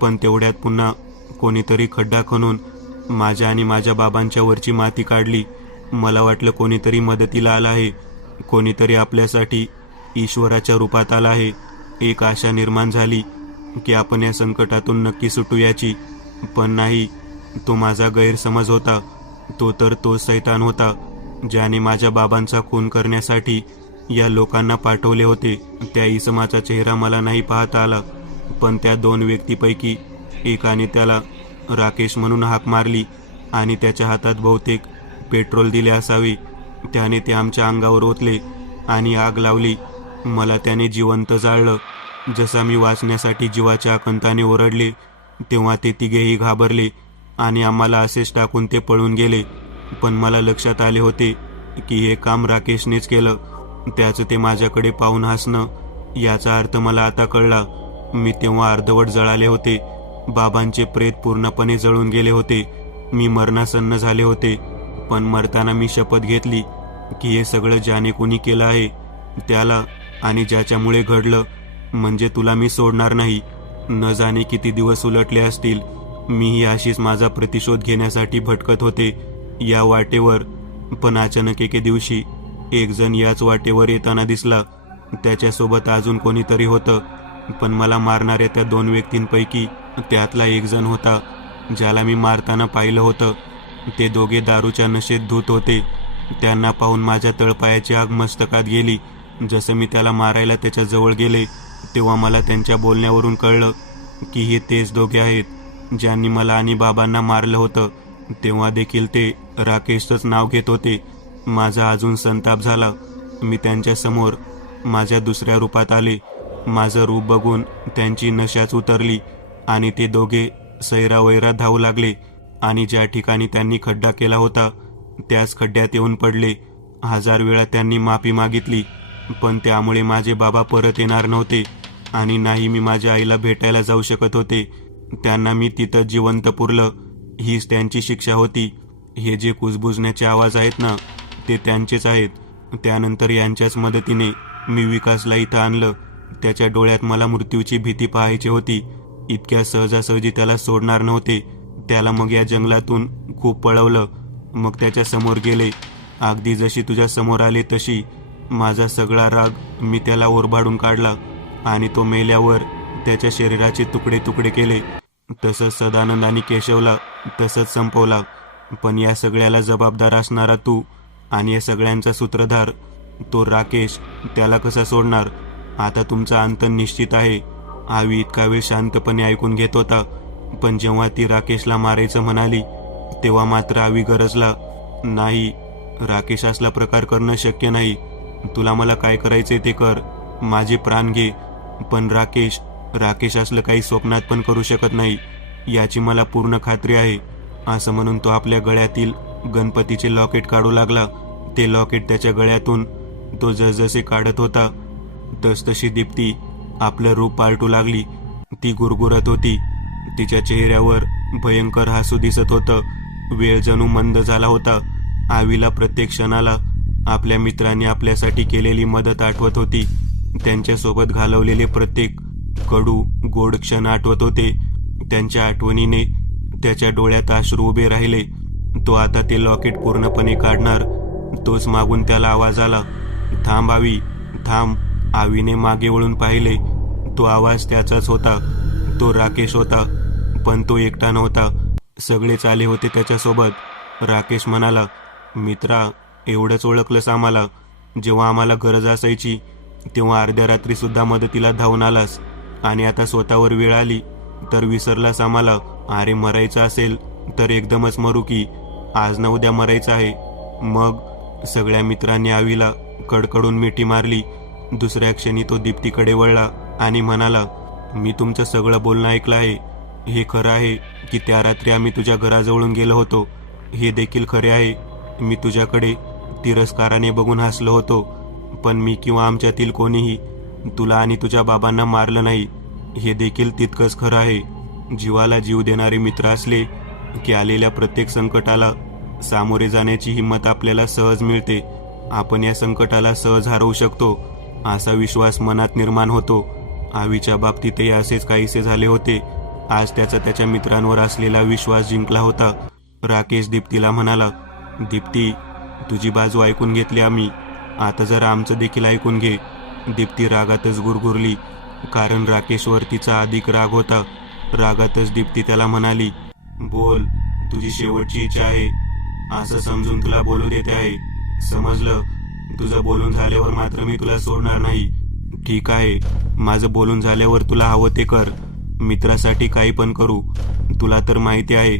पण तेवढ्यात पुन्हा कोणीतरी खड्डा खणून माझ्या आणि माझ्या बाबांच्या वरची माती काढली. मला वाटलं कोणीतरी मदतीला आला आहे, कोणीतरी आपल्यासाठी ईश्वराच्या रूपात आला आहे. एक आशा निर्माण झाली की आपण या संकटातून नक्की सुटू याची. पण नाही, तो माझा गैरसमज होता. तो तर तो सैतान होता ज्याने माझ्या बाबांचा खून करण्यासाठी या लोकांना पाठवले होते. त्या इसमाचा चेहरा मला नाही पाहता आला, पण त्या 2 व्यक्तीपैकी एकाने त्याला राकेश म्हणून हाक मारली आणि त्याच्या हातात बहुतेक पेट्रोल दिले असावे. त्याने ते आमच्या अंगावर ओतले आणि आग लावली. मला त्याने जिवंत जाळलं. जसा मी वाचण्यासाठी जीवाच्या आकांताने ओरडले, तेव्हा ते तिघेही घाबरले आणि आम्हाला असेच टाकून ते पळून गेले. पण मला लक्षात आले होते की हे काम राकेशनेच केलं. त्याचं ते माझ्याकडे पाहून हसणं, याचा अर्थ मला आता कळला. मी तेव्हा अर्धवट जळाले होते. बाबांचे प्रेत पूर्णपणे जळून गेले होते. मी मरणासन्न झाले होते. पण मरताना मी शपथ घेतली की हे सगळं ज्याने कोणी केलं आहे त्याला आणि ज्याच्यामुळे घडलं म्हणजे तुला मी सोडणार नाही. न जाणे किती दिवस उलटले असतील. मीही अशीच माझा प्रतिशोध घेण्यासाठी भटकत होते या वाटेवर. पण अचानक एके दिवशी एक जण याच वाटेवर येताना दिसला. त्याच्यासोबत अजून कोणीतरी होतं, पण मला मारणाऱ्या त्या 2 व्यक्तींपैकी त्यातला एक जण होता ज्याला मी मारताना पाहिलं होतं. ते दोघे दारूच्या नशेत धूत होते. त्यांना पाहून माझ्या तळपायाची आग मस्तकात गेली. जसं मी त्याला मारायला त्याच्या जवळ गेले तेव्हा मला त्यांच्या बोलण्यावरून कळलं की हे तेच दोघे आहेत ज्यांनी मला आणि बाबांना मारलं होतं. तेव्हा देखील ते राकेशचंच नाव घेत होते. माझा अजून संताप झाला. मी त्यांच्यासमोर माझ्या दुसऱ्या रूपात आले. माझं रूप बघून त्यांची नशाच उतरली आणि ते दोघे सैरावैरा धावू लागले आणि ज्या ठिकाणी त्यांनी खड्डा केला होता त्याच खड्ड्यात येऊन पडले. 1000 वेळा त्यांनी माफी मागितली, पण त्यामुळे माझे बाबा परत येणार नव्हते आणि नाही मी माझ्या आईला भेटायला जाऊ शकत होते. त्यांना मी तिथं जिवंत पुरलं. हीच त्यांची शिक्षा होती. हे जे कुजबुजण्याचे आवाज आहेत ना, ते त्यांचेच आहेत. त्यानंतर यांच्याच मदतीने मी विकासला इथं आणलं. त्याच्या डोळ्यात मला मृत्यूची भीती पाहायची होती. इतक्या सहजासहजी त्याला सोडणार नव्हते. त्याला मग या जंगलातून खूप पळवलं. मग त्याच्या समोर गेले. अगदी जशी तुझ्या समोर आले तशी माझा सगळा राग मी त्याला ओरबाडून काढला आणि तो मेल्यावर त्याच्या शरीराचे तुकडे तुकडे केले. तसंच सदानंद आणि केशवला तसंच संपवला. पण या सगळ्याला जबाबदार असणारा तू आणि या सगळ्यांचा सूत्रधार तो राकेश, त्याला कसा सोडणार? आता तुमचा अंत निश्चित आहे. आवी इतका वेळ शांतपणे ऐकून घेत होता, पण जेव्हा ती राकेशला मारायचं म्हणाली तेव्हा मात्र आवी गरजला. नाही, राकेश असला प्रकार करणं शक्य नाही. तुला मला काय करायचंय ते कर, माझे प्राण घे, पण राकेश असलं काही स्वप्नात पण करू शकत नाही याची मला पूर्ण खात्री आहे. असं म्हणून तो आपल्या गळ्यातील गणपतीचे लॉकेट काढू लागला. ते लॉकेट त्याच्या गळ्यातून तो जसजसे काढत होता तसतशी दीप्ती आपलं रूप पालटू लागली. ती गुरगुरत होती. तिच्या चेहऱ्यावर भयंकर हसू दिसत होतं. वेळ जणू मंद झाला होता. आवीला प्रत्येक क्षणाला आपल्या मित्रांनी आपल्यासाठी केलेली मदत आठवत होती. त्यांच्यासोबत घालवलेले प्रत्येक कडू गोड क्षण आठवत होते. त्यांच्या आठवणीने त्याच्या डोळ्यात अश्रू उभे राहिले. तो आता ते लॉकेट पूर्णपणे काढणार. तोच मागून त्याला आवाज आला, थांब आवी, थांब. आवीने मागे वळून पाहिले. तो आवाज त्याचाच होता. तो राकेश होता, पण तो एकटा नव्हता. सगळेच आले होते त्याच्यासोबत. राकेश म्हणाला, मित्रा, एवढंच ओळखलंस आम्हाला. जेव्हा आम्हाला गरज असायची तेव्हा अर्ध्या रात्री सुद्धा मदतीला धावून आलास आणि आता स्वतःवर वेळ आली तर विसरलास आम्हाला. अरे, मरायचं असेल तर एकदमच मरू की, आज ना उद्या मरायचं आहे. मग सगळ्या मित्रांनी आवीला कडकडून मिठी मारली. दुसऱ्या क्षणी तो दीप्तीकडे वळला आणि म्हणाला, मी तुमचं सगळं बोलणं ऐकलं आहे. हे खरं आहे की त्या रात्री आम्ही तुझ्या घराजवळून गेलो होतो. हे देखील खरे आहे, मी तुझ्याकडे तिरस्काराने बघून हसलो होतो. पण मी किंवा आमच्यातील कोणीही तुला आणि तुझ्या बाबांना मारलं नाही. हे देखील तितकंच खरं आहे. जीवाला जीव देणारे मित्र असले की आलेल्या प्रत्येक संकटाला सामोरे जाण्याची हिंमत आपल्याला सहज मिळते. आपण या संकटाला सहज हरवू शकतो असा विश्वास मनात निर्माण होतो. आवीच्या बाबतीतही असेच काहीसे झाले होते. आज त्याचा त्याच्या मित्रांवर असलेला विश्वास जिंकला होता. राकेश दीप्तीला म्हणाला, दीप्ती, तुझी बाजू ऐकून घेतली आम्ही, आता जरा आमचं देखील ऐकून घे. दीप्ती रागातच गुरगुरली, कारण राकेशवर तिचा अधिक राग होता. रागातच दीप्ती त्याला म्हणाली, बोल, तुझी शेवटची इच्छा आहे, असं समजून तुला बोलू देते आहे. समजलं? तुझं बोलून झाल्यावर मात्र मी तुला सोडणार नाही. ठीक आहे, माझं बोलून झाल्यावर तुला हवं ते कर. मित्रासाठी काही पण करू. तुला तर माहिती आहे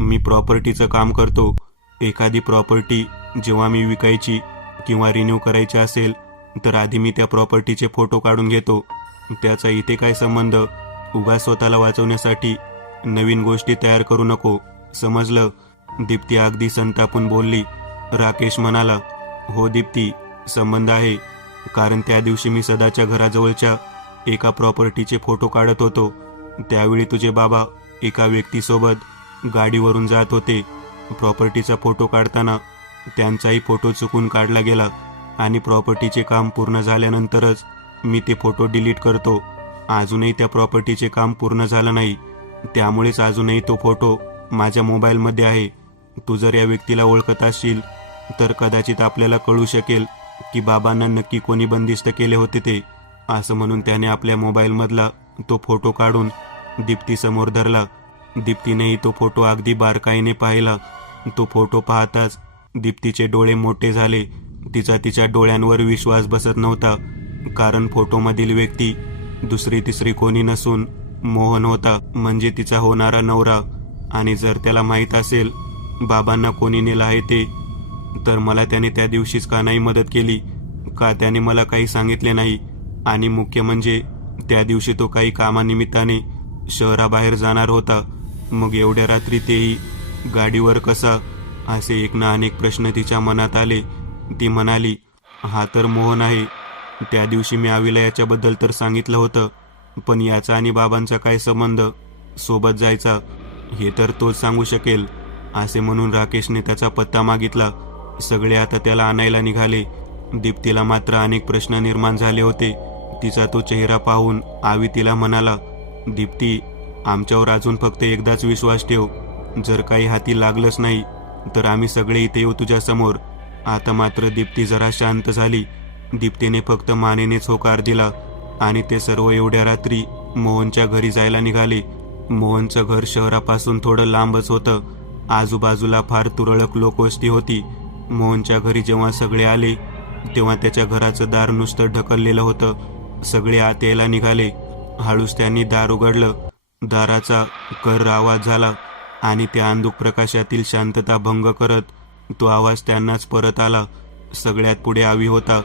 मी प्रॉपर्टीचं काम करतो. एखादी प्रॉपर्टी जेव्हा मी विकायची किंवा रिन्यू करायची असेल तर आधी मी त्या प्रॉपर्टीचे फोटो काढून घेतो. त्याचा इथे काय संबंध? उगा स्वतःला वाचवण्यासाठी नवीन गोष्टी तयार करू नको. समजलं? दीप्ती अगदी संतापून बोलली. राकेश म्हणाला, हो दीप्ती, संबंध आहे. कारण त्या दिवशी मी सदाच्या घराजवळच्या एका प्रॉपर्टीचे फोटो काढत होतो. त्यावेळी तुझे बाबा एका व्यक्तीसोबत गाडीवरून जात होते. प्रॉपर्टीचा फोटो काढताना त्यांचाही फोटो चुकून काढला गेला आणि प्रॉपर्टीचे काम पूर्ण झाल्यानंतरच मी ते फोटो डिलीट करतो. अजूनही त्या प्रॉपर्टीचे काम पूर्ण झालं नाही, त्यामुळेच अजूनही तो फोटो माझ्या मोबाईलमध्ये आहे. तू जर या व्यक्तीला ओळखत असशील तर कदाचित आपल्याला कळू शकेल की बाबांना नक्की कोणी बंदिस्त केले होते ते. असं म्हणून त्याने आपल्या मोबाईलमधला तो फोटो काढून दीप्तीसमोर धरला. दीप्तीनेही तो फोटो अगदी बारकाईने पाहिला. तो फोटो पाहताच दीप्तीचे डोळे मोठे झाले. तिचा तिच्या डोळ्यांवर विश्वास बसत नव्हता. कारण फोटोमधील व्यक्ती दुसरी तिसरी कोणी नसून मोहन होता, म्हणजे तिचा होणारा नवरा. आणि जर त्याला माहीत असेल बाबांना कोणी नेलं आहे ते, तर मला त्याने त्या दिवशीच का नाही मदत केली? का त्याने मला काही सांगितले नाही? आणि मुख्य म्हणजे त्या दिवशी तो काही कामानिमित्ताने शहराबाहेर जाणार होता. मग एवढ्या रात्री तेही गाडीवर कसा? असे एक ना अनेक प्रश्न तिच्या मनात आले. ती म्हणाली, हा तर मोहन आहे. त्या दिवशी मी आवीला याच्याबद्दल तर सांगितलं होतं, पण याचा आणि बाबांचा काय संबंध? सोबत जायचा हे तर तोच सांगू शकेल. असे म्हणून राकेशने त्याचा पत्ता मागितला. सगळे आता त्याला आणायला निघाले. दीप्तीला मात्र अनेक प्रश्न निर्माण झाले होते. तिचा तो चेहरा पाहून आवी तिला म्हणाला, दीप्ती, आमच्यावर अजून फक्त एकदाच विश्वास ठेव. जर काही हाती लागलंच नाही तर आम्ही सगळे इथे येऊ तुझ्या समोर. आता मात्र दीप्ती जरा शांत झाली. दीप्तीने फक्त मानेनेच होकार दिला आणि ते सर्व एवढ्या रात्री मोहनच्या घरी जायला निघाले. मोहनचं घर शहरापासून थोडं लांबच होतं. आजूबाजूला फार तुरळक लोकवस्ती होती. मोहनच्या घरी जेव्हा सगळे आले तेव्हा त्याच्या घराचं दार नुसतं ढकललेलं होतं. सगळे आत यायला निघाले. हळूच त्यांनी दार उघडलं. दाराचा कर्र आवाज झाला आणि त्या अंधुक प्रकाशातील शांतता भंग करत तो आवाज त्यांनाच परत आला. सगळ्यात पुढे आवी होता.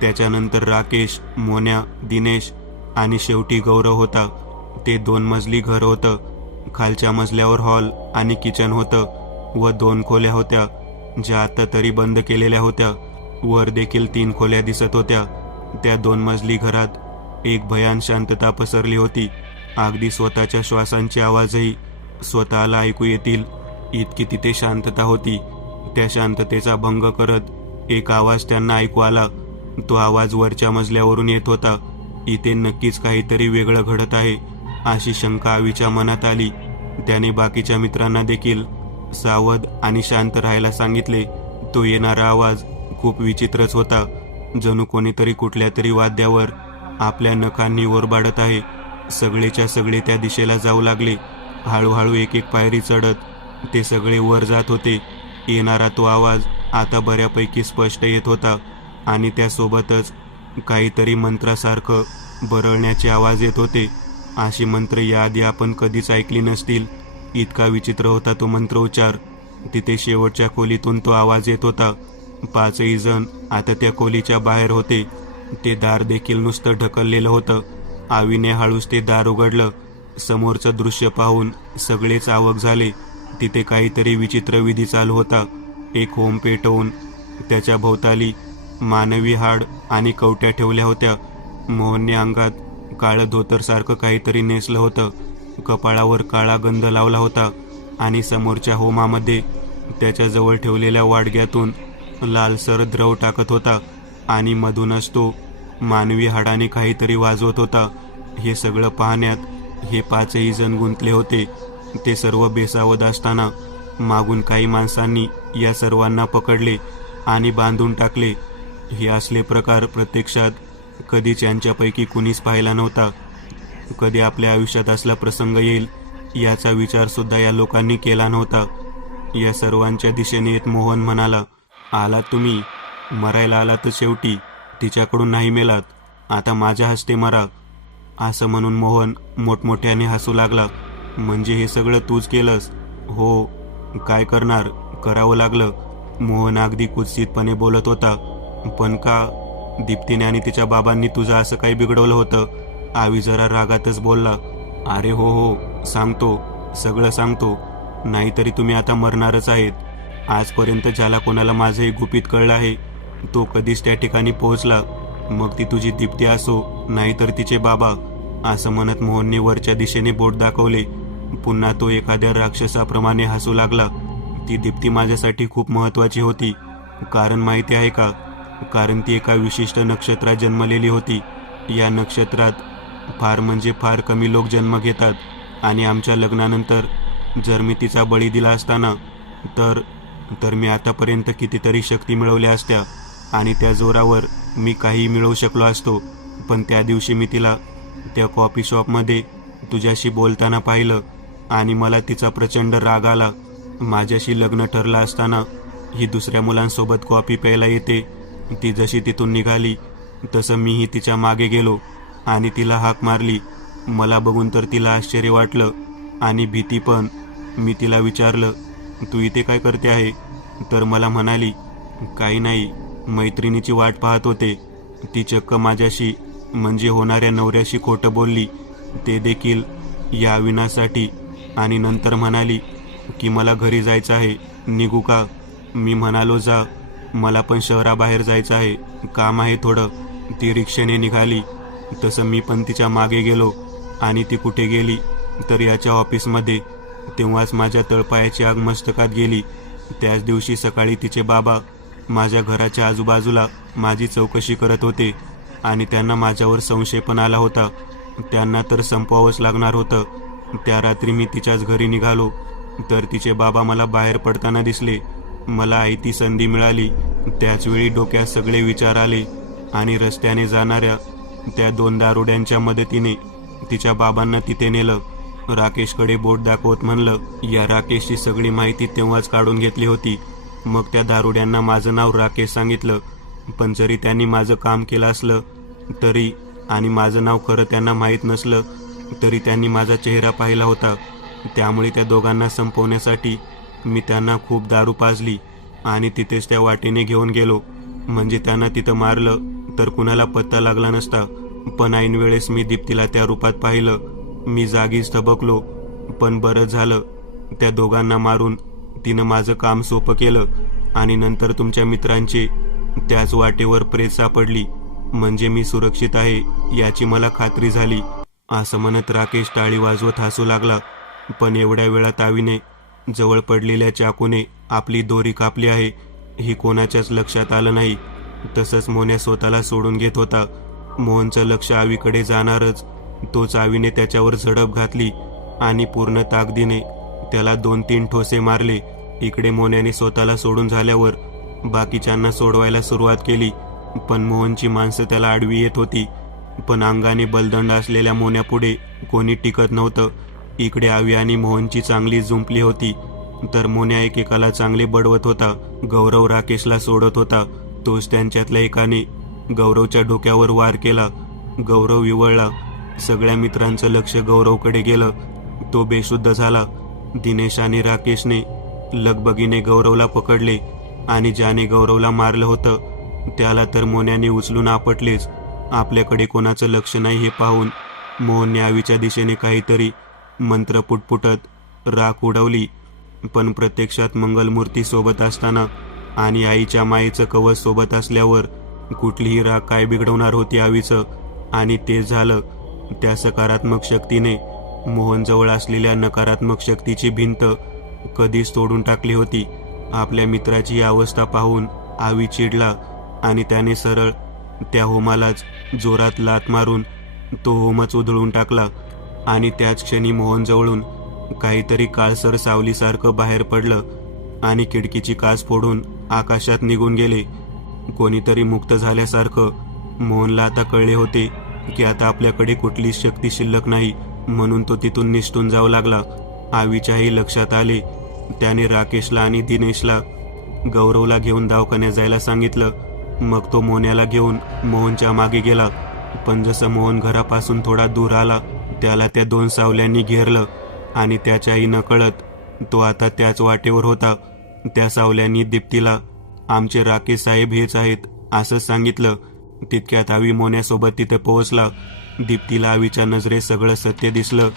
त्याच्यानंतर राकेश, मोन्या, दिनेश आणि शेवटी गौरव होता. ते 2 मजली घर होतं. खालच्या मजल्यावर हॉल आणि किचन होतं व 2 खोल्या होत्या ज्या आता तरी बंद केलेल्या होत्या. वर देखील 3 खोल्या दिसत होत्या. त्या 2 मजली घरात एक भयान शांतता पसरली होती. अगदी स्वतःच्या श्वासांचे आवाजही स्वतःला ऐकू येतील इतकी तिथे शांतता होती. त्या शांततेचा भंग करत एक आवाज त्यांना ऐकू आला. तो आवाज वरच्या मजल्यावरून येत होता. इथे नक्कीच काहीतरी वेगळं घडत आहे अशी शंका आवीच्या मनात आली. त्याने बाकीच्या मित्रांना देखील सावध आणि शांत राहायला सांगितले. तो येणारा आवाज खूप विचित्रच होता. जणू कोणीतरी कुठल्या तरी वाद्यावर आपल्या नखांनी ओरबाडत आहे. सगळेच्या सगळे त्या दिशेला जाऊ लागले. हळूहळू एक एक पायरी चढत ते सगळे वर जात होते. येणारा तो आवाज आता बऱ्यापैकी स्पष्ट येत होता आणि त्यासोबतच काहीतरी मंत्रासारखं बरळण्याचे आवाज येत होते. अशी मंत्र याआधी आपण कधीच ऐकली नसतील. इतका विचित्र होता तो मंत्रोच्चार. तिथे शेवटच्या खोलीतून तो आवाज येत होता. 5ही जण आता त्या खोलीच्या बाहेर होते. ते दार देखील नुसतं ढकललेलं होतं. आवीने हळूच ते दार उघडलं. समोरचं दृश्य पाहून सगळेच अवाक झाले. तिथे काहीतरी विचित्र विधी चालू होता. एक होम पेटवून त्याच्या भोवताली मानवी हाड आणि कवट्या ठेवल्या होत्या. मोहनने अंगात काळं धोतरसारखं काहीतरी नेसलं होतं. कपाळावर काळा गंध लावला होता आणि समोरच्या होमामध्ये त्याच्याजवळ ठेवलेल्या वाडग्यातून लालसर द्रव टाकत होता आणि मधूनच तो मानवी हाडाने काहीतरी वाजवत होता. हे सगळं पाहण्यात हे 5ही जण गुंतले होते. ते सर्व बेसावध असताना मागून काही माणसांनी या सर्वांना पकडले आणि बांधून टाकले. हे असले प्रकार प्रत्यक्षात कधीच यांच्यापैकी कुणीच पाहिला नव्हता. कधी आपल्या आयुष्यात असला प्रसंग येईल याचा विचार सुद्धा या लोकांनी केला नव्हता. या सर्वांच्या दिशेने येत मोहन म्हणाला, आलात तुम्ही, मरायला आला तर शेवटी, तिच्याकडून नाही मेलात, आता माझ्या हस्ते मरा. असं म्हणून मोहन मोठमोठ्याने हसू लागला. म्हणजे हे सगळं तूच केलंस? हो, काय करणार, करावं लागलं. मोहन अगदी कुत्सितपणे बोलत होता. पण का? दीप्तीने आणि तिच्या बाबांनी तुझं असं काही बिघडवलं होतं? आवी जरा रागातच बोलला. अरे हो हो, सांगतो, सगळं सांगतो. नाहीतरी तुम्ही आता मरणारच आहेत. आजपर्यंत ज्याला कोणाला माझं हे गुपित कळलं आहे तो कधीच त्या ठिकाणी पोहोचला, मग ती तुझी दीप्ती असो नाहीतर तिचे बाबा. असं म्हणत मोहनने वरच्या दिशेने बोट दाखवले. पुन्हा तो एखाद्या राक्षसाप्रमाणे हसू लागला. ती दीप्ती माझ्यासाठी खूप महत्वाची होती. कारण माहिती आहे का? कारण ती एका विशिष्ट नक्षत्रात जन्मलेली होती. या नक्षत्रात फार म्हणजे फार कमी लोक जन्म घेतात आणि आमच्या लग्नानंतर जर मी तिचा बळी दिला असताना तर मी आतापर्यंत कितीतरी शक्ती मिळवल्या असत्या आणि त्या जोरावर मी काही मिळवू शकलो असतो. पण त्या दिवशी मी तिला त्या कॉफी शॉपमध्ये तुझ्याशी बोलताना पाहिलं आणि मला तिचा प्रचंड राग आला. माझ्याशी लग्न ठरलं असताना ही दुसऱ्या मुलांसोबत कॉफी प्यायला येते. ती जशी तिथून निघाली तसं मीही तिच्या मागे गेलो आणि तिला हाक मारली. मला बघून तर तिला आश्चर्य वाटलं आणि भीती पण. मी तिला विचारलं, तू इथे काय करते आहे? तर मला म्हणाली, काही नाही, मैत्रिणीची वाट पाहत होते. ती चक्क माझ्याशी म्हणजे होणाऱ्या नवऱ्याशी खोटं बोलली, ते देखील या विनासाठी. आणि नंतर म्हणाली की मला घरी जायचं आहे, निघू का? मी म्हणालो, जा, मला पण शहराबाहेर जायचं आहे, काम आहे थोडं. ती रिक्षेने निघाली. तसं मी पण तिच्या मागे गेलो आणि ती कुठे गेली तर याच्या ऑफिसमध्ये. तेव्हाच माझ्या तळपायाची आग मस्तकात गेली. त्याच दिवशी सकाळी तिचे बाबा माझ्या घराच्या आजूबाजूला माझी चौकशी करत होते आणि त्यांना माझ्यावर संशय पण आला होता. त्यांना तर संपवावंच लागणार होतं. त्या रात्री मी तिच्याच घरी निघालो तर तिचे बाबा मला बाहेर पडताना दिसले. मला आयती संधी मिळाली. त्याचवेळी डोक्यात सगळे विचार आले आणि रस्त्याने जाणाऱ्या त्या 2 दारुड्यांच्या मदतीने तिच्या बाबांना तिथे नेलं. राकेशकडे बोट दाखवत म्हणलं, या राकेशची सगळी माहिती तेव्हाच काढून घेतली होती. मग त्या दारुड्यांना माझं नाव राकेश सांगितलं. पण जरी त्यांनी माझं काम केलं असलं तरी आणि माझं नाव खरं त्यांना माहीत नसलं तरी त्यांनी माझा चेहरा पाहिला होता. त्यामुळे त्या दोघांना संपवण्यासाठी मी त्यांना खूप दारू पाजली आणि तिथेच त्या वाटेने घेऊन गेलो. म्हणजे त्यांना तिथं मारलं तर कुणाला पत्ता लागला नसता. पण ऐन वेळेस मी दीप्तीला त्या रूपात पाहिलं. मी जागीच थबकलो. पण बरं झालं, त्या दोघांना मारून तिनं माझं काम सोपं केलं आणि नंतर तुमच्या मित्रांची त्याच वाटेवर प्रेत सापडली. म्हणजे मी सुरक्षित आहे याची मला खात्री झाली. असं म्हणत राकेश टाळी वाजवत हसू लागला. पण एवढ्या वेळात आवीने जवळ पडलेल्या चाकूने आपली दोरी कापली आहे ही कोणाच्याच लक्षात आलं नाही. तसंच मोन्या स्वतःला सोडून घेत होता. मोहनचं लक्ष आवीकडे जाणारच तोच आवीने त्याच्यावर झडप घातली आणि पूर्ण ताकदीने त्याला 2-3 ठोसे मारले. इकडे मोन्याने स्वतःला सोडून झाल्यावर बाकीच्यांना सोडवायला सुरुवात केली. पण मोहनची माणसं त्याला आडवी येत होती. पण अंगाने बलदंड असलेल्या मोन्यापुढे कोणी टिकत नव्हतं. इकडे आवी आणि मोहनची चांगली जुंपली होती तर मोन्या एकेकाला चांगले बडवत होता. गौरव राकेशला सोडत होता. तोच त्यांच्यातल्या एकाने गौरवच्या डोक्यावर वार केला. गौरव विवळला. सगळ्या मित्रांचं लक्ष गौरवकडे गेलं. तो बेशुद्ध झाला. दिनेश आणि राकेशने लगबगीने गौरवला पकडले आणि ज्याने गौरवला मारलं होतं त्याला तर मोन्याने उचलून आपटलेच. आपल्याकडे कोणाचं लक्ष नाही हे पाहून मोहनने आवीच्या दिशेने काहीतरी मंत्र पुटपुटत राख उडवली. पण प्रत्यक्षात मंगलमूर्ती सोबत असताना आणि आईच्या मायेचं कवच सोबत असल्यावर कुठलीही राख काय बिघडवणार होती आवीचं. आणि ते झालं. त्या सकारात्मक शक्तीने मोहनजवळ असलेल्या नकारात्मक शक्तीची भिंत कधीच तोडून टाकली होती. आपल्या मित्राची ही अवस्था पाहून आवी चिडला आणि त्याने सरळ त्या होमालाच जोरात लाथ मारून तो होमच उधळून टाकला. आणि त्याच क्षणी मोहनजवळून काहीतरी काळसर सावलीसारखं बाहेर पडलं आणि खिडकीची काच फोडून आकाशात निघून गेले. कोणीतरी मुक्त झाल्यासारखं मोहनला आता कळले होते की आता आपल्याकडे कुठलीच शक्ती शिल्लक नाही, म्हणून तो तिथून निसटून जाऊ लागला. आवीच्याही लक्षात आले. त्याने राकेशला आणि दिनेशला गौरवला घेऊन दवाखान्यात जायला सांगितलं. मग तो मोन्याला घेऊन मोहनच्या मागे गेला. पण जसं मोहन घरापासून थोडा दूर आला, त्याला त्या 2 सावल्यांनी घेरलं आणि त्याच्याही नकळत तो आता त्याच वाटेवर होता. त्या सावल्यांनी दीप्तीला आमचे राकेश साहेब हेच आहेत असं सांगितलं. तितक्यात आवी मोन्यासोबत तिथे पोहोचला. दीप्तीला आवीच्या नजरेत सगळं सत्य दिसलं.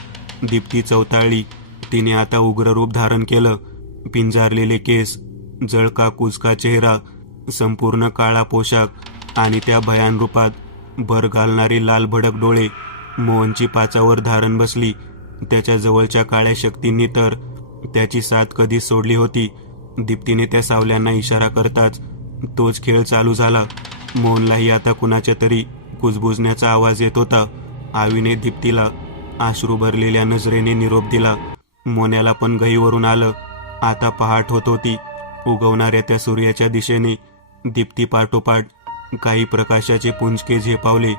दीप्ती चवताळली. तिने आता उग्र रूप धारण केलं. पिंजारलेले केस, जळका कुचका चेहरा, संपूर्ण काळा पोशाख आणि त्या भयान रूपात भर घालणारी लाल भडक डोळे. मोहनची पाचावर धारण बसली. त्याच्या जवळच्या काळ्या शक्तींनी तर त्याची साथ कधीच सोडली होती. दीप्तीने त्या सावल्यांना इशारा करताच तोच खेळ चालू झाला. मोहनलाही आता कुणाच्या तरी कुजबुजण्याचा आवाज येत होता. आवीने दीप्तीला अश्रू भरलेल्या नजरेने निरोप दिला. मोन्याला पण गहीवरून आलं. आता पहाट होत होती. उगवणाऱ्या त्या सूर्याच्या दिशेने दीप्ती पाठोपाठ काही प्रकाशाचे पुंजके झेपावले.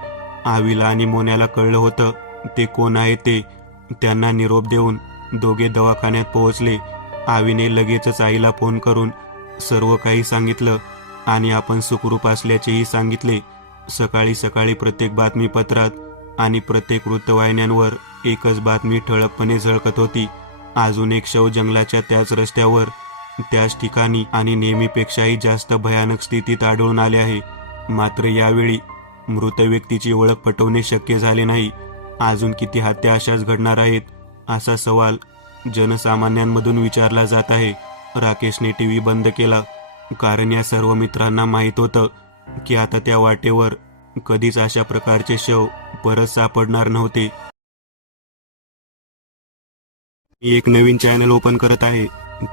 आवीला आणि मोन्याला कळलं होतं ते कोण आहे ते. त्यांना निरोप देऊन दोघे दवाखान्यात पोहोचले. आवीने लगेचच आईला फोन करून सर्व काही सांगितलं आणि आपण सुखरूप असल्याचेही सांगितले. सकाळी सकाळी प्रत्येक बातमीपत्रात आणि प्रत्येक वृत्तवाहिन्यांवर एकच बातमी ठळकपणे झळकत होती. अजून एक शव जंगलाच्या त्याच रस्त्यावर, त्याच ठिकाणी आणि नेहमीपेक्षाही जास्त भयानक स्थितीत आढळून आले आहे. मात्र यावेळी मृत व्यक्तीची ओळख पटवणे शक्य झाले नाही. अजून किती हत्या अशाच घडणार आहेत असा सवाल जनसामान्यांमधून विचारला जात आहे. राकेशने टीव्ही बंद केला, कारण या सर्व मित्रांना माहीत होतं की आता त्या वाटेवर कधीच अशा प्रकारचे शव परत सापडणार नव्हते. मी एक नवीन चॅनल ओपन करत आहे.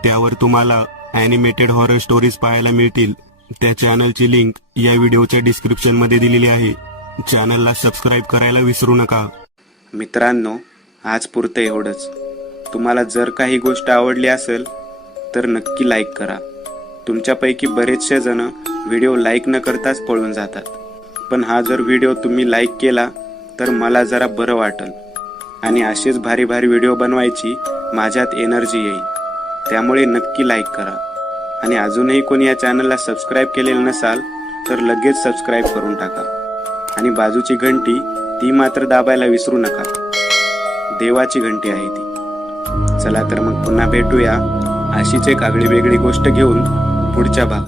त्यावर तुम्हाला ॲनिमेटेड हॉरर स्टोरीज पाहायला मिळतील. त्या चॅनलची लिंक या व्हिडिओच्या डिस्क्रिप्शन मध्ये दिलेली आहे. चॅनलला सबस्क्राईब करायला विसरू नका. मित्रांनो, आज पुरतं एवढंच. तुम्हाला जर काही गोष्ट आवडली असेल तर नक्की लाईक करा. तुमच्यापैकी बरेचसे जण व्हिडिओ लाईक न करताच पळून जातात. पण हा जर व्हिडिओ तुम्ही लाईक केला तर मला जरा बरं वाटेल आणि असेच भारी भारी व्हिडिओ बनवायची माझ्यात एनर्जी येईल. त्यामुळे नक्की लाईक करा. आणि अजूनही कोणी या चॅनलला सबस्क्राईब केलेलं नसाल तर लगेच सबस्क्राईब करून टाका. आणि बाजूची घंटी ती मात्र दाबायला विसरू नका. देवाची घंटी आहे ती. चला तर मग पुन्हा भेटूया अशीच एक आगळी वेगळी गोष्ट घेऊन पुढच्या भागात.